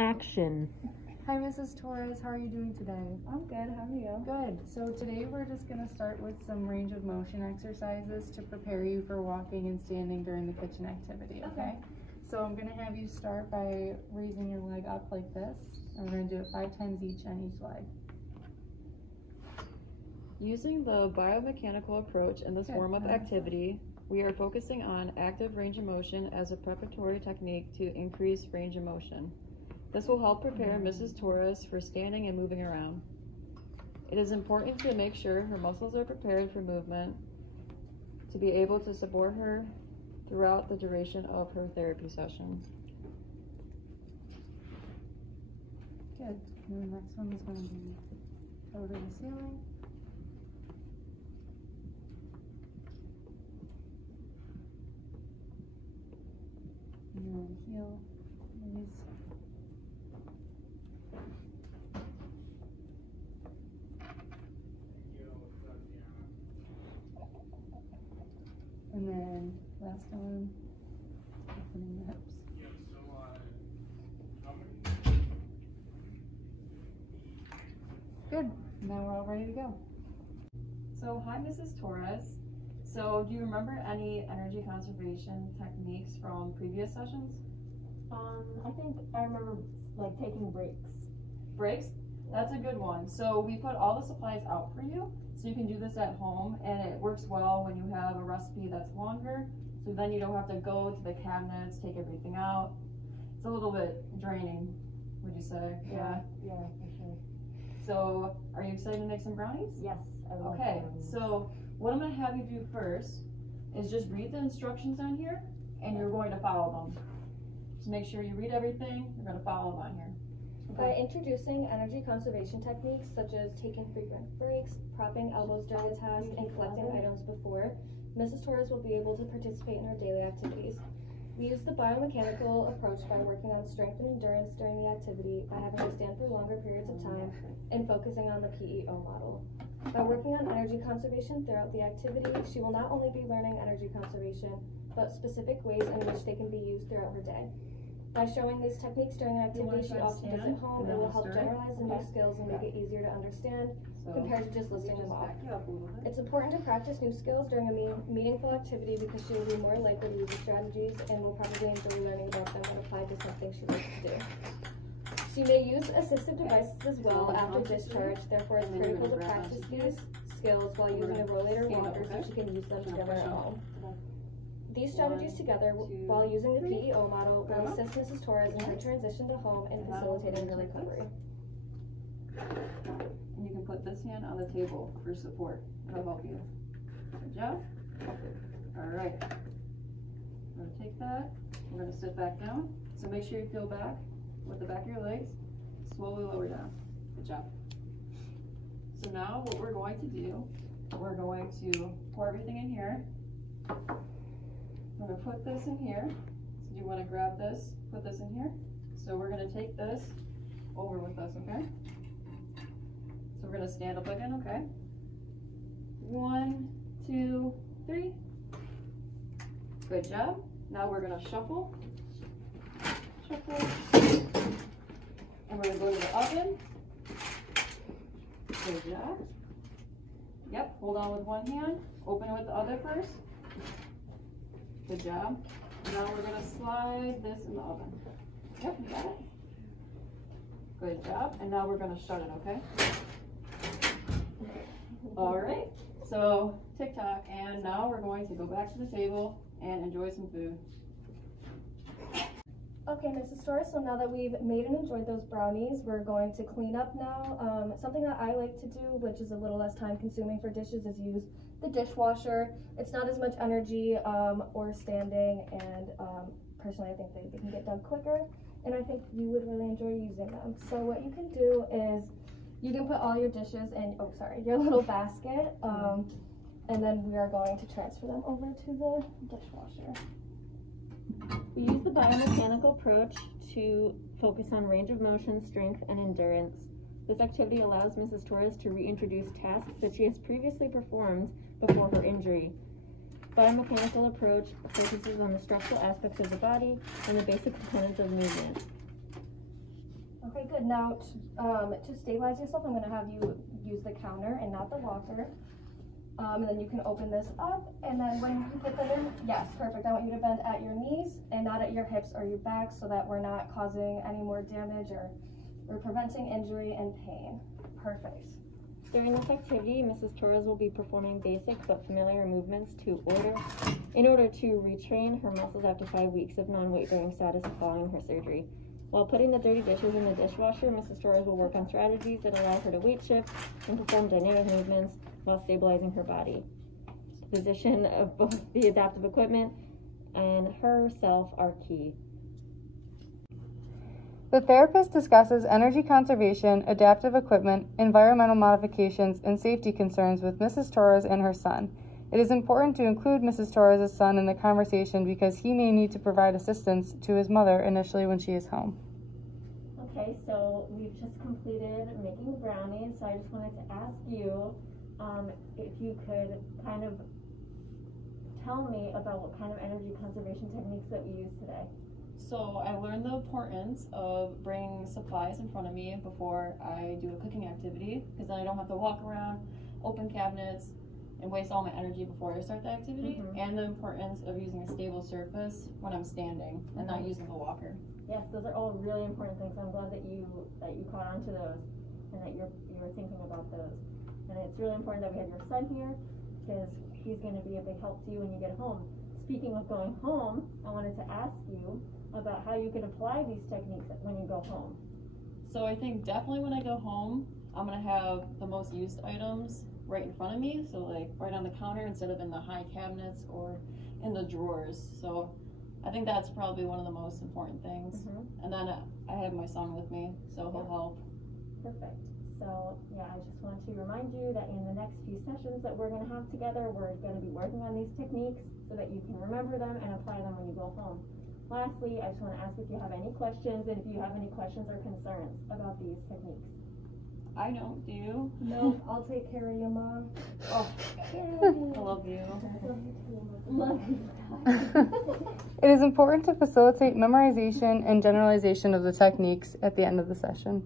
Action. Hi, Mrs. Torres. How are you doing today? I'm good. How are you? Good. So today we're just going to start with some range of motion exercises to prepare you for walking and standing during the kitchen activity, okay? So I'm going to have you start by raising your leg up like this, and we're going to do it 5 times each on each leg. Using the biomechanical approach in this warm-up activity, we are focusing on active range of motion as a preparatory technique to increase range of motion. This will help prepare Mrs. Torres for standing and moving around. It is important to make sure her muscles are prepared for movement to be able to support her throughout the duration of her therapy session. Good. And the next one is going to be toe to the ceiling. And then heel, raise. And then last one, opening the hips. Good. Now we're all ready to go. So, hi Mrs. Torres. So, do you remember any energy conservation techniques from previous sessions? I think I remember like taking breaks. Breaks? That's a good one. So we put all the supplies out for you, so you can do this at home, and it works well when you have a recipe that's longer, so then you don't have to go to the cabinets, take everything out. It's a little bit draining, would you say? Yeah, for sure. So, are you excited to make some brownies? Yes, I love Okay, brownies. so what I'm going to have you do first is just read the instructions on here, and you're going to follow them. So make sure you read everything, you're going to follow them on here. By introducing energy conservation techniques such as taking frequent breaks, propping elbows during a task, and collecting items before, Mrs. Torres will be able to participate in her daily activities. We use the biomechanical approach by working on strength and endurance during the activity, by having her stand for longer periods of time, and focusing on the PEO model. By working on energy conservation throughout the activity, she will not only be learning energy conservation, but specific ways in which they can be used throughout her day. By showing these techniques during an activity she often does at home, it will help generalize the new skills and make it easier to understand compared to just listing them off. It's important to practice new skills during a meaningful activity because she will be more likely to use the strategies and will probably enjoy learning about them when applied to something she likes to do. She may use assistive devices as well after discharge, therefore it's critical to practice these skills while using a rollator walker so she can use them together at home. These strategies together, while using the PEO model, will assist Mrs. Torres in her transition to home and facilitating her recovery. And you can put this hand on the table for support. It'll help you. Good job. Alright. We're going to take that. We're going to sit back down. So make sure you feel back with the back of your legs. Slowly lower down. Good job. So now what we're going to do, we're going to pour everything in here. We're going to put this in here. So you want to grab this, put this in here. So we're going to take this over with us, okay? So we're going to stand up again, okay? 1, 2, 3. Good job. Now we're going to shuffle. Shuffle. And we're going to go to the oven. Good job. Yep, hold on with one hand. Open it with the other first. Good job. Now we're going to slide this in the oven. Yep, you got it. Good job. And now we're going to shut it, okay? All right. So, tick-tock. And now we're going to go back to the table and enjoy some food. Okay, Mrs. Torres, so now that we've made and enjoyed those brownies, we're going to clean up now. Something that I like to do, which is a little less time consuming for dishes, is use the dishwasher. It's not as much energy or standing, and personally I think they can get done quicker, and I think you would really enjoy using them. So what you can do is you can put all your dishes in, your little basket, and then we are going to transfer them over to the dishwasher. We use the biomechanical approach to focus on range of motion, strength, and endurance. This activity allows Mrs. Torres to reintroduce tasks that she has previously performed before her injury. Biomechanical approach focuses on the structural aspects of the body and the basic components of movement. Okay, good. Now, to stabilize yourself, I'm gonna have you use the counter and not the walker. And then you can open this up, and then when you put them in, yes, perfect. I want you to bend at your knees and not at your hips or your back so that we're not causing any more damage or preventing injury and pain. Perfect. During this activity, Mrs. Torres will be performing basic but familiar movements in order to retrain her muscles after 5 weeks of non-weight bearing status following her surgery. While putting the dirty dishes in the dishwasher, Mrs. Torres will work on strategies that allow her to weight shift and perform dynamic movements while stabilizing her body. The position of both the adaptive equipment and herself are key. The therapist discusses energy conservation, adaptive equipment, environmental modifications, and safety concerns with Mrs. Torres and her son. It is important to include Mrs. Torres' son in the conversation because he may need to provide assistance to his mother initially when she is home. Okay, so we've just completed making brownies, so I just wanted to ask you if you could kind of tell me about what kind of energy conservation techniques that we used today. So I learned the importance of bringing supplies in front of me before I do a cooking activity, because then I don't have to walk around, open cabinets, and waste all my energy before I start the activity, and the importance of using a stable surface when I'm standing and not using the walker. Yes, those are all really important things. I'm glad that you caught on to those and that you were thinking about those. And it's really important that we have your son here because he's going to be a big help to you when you get home. Speaking of going home, I wanted to ask you about how you can apply these techniques when you go home. So I think definitely when I go home, I'm going to have the most used items right in front of me, so like right on the counter instead of in the high cabinets or in the drawers. So I think that's probably one of the most important things. And then I have my son with me, so he'll help. Perfect. So yeah, I just want to remind you that in the next few sessions that we're going to have together, we're going to be working on these techniques so that you can remember them and apply them when you go home. Lastly, I just want to ask if you have any questions and if you have any questions or concerns about these techniques. I don't. Do you? No, I'll take care of you, Mom. Oh, I love you. Love you. It is important to facilitate memorization and generalization of the techniques at the end of the session.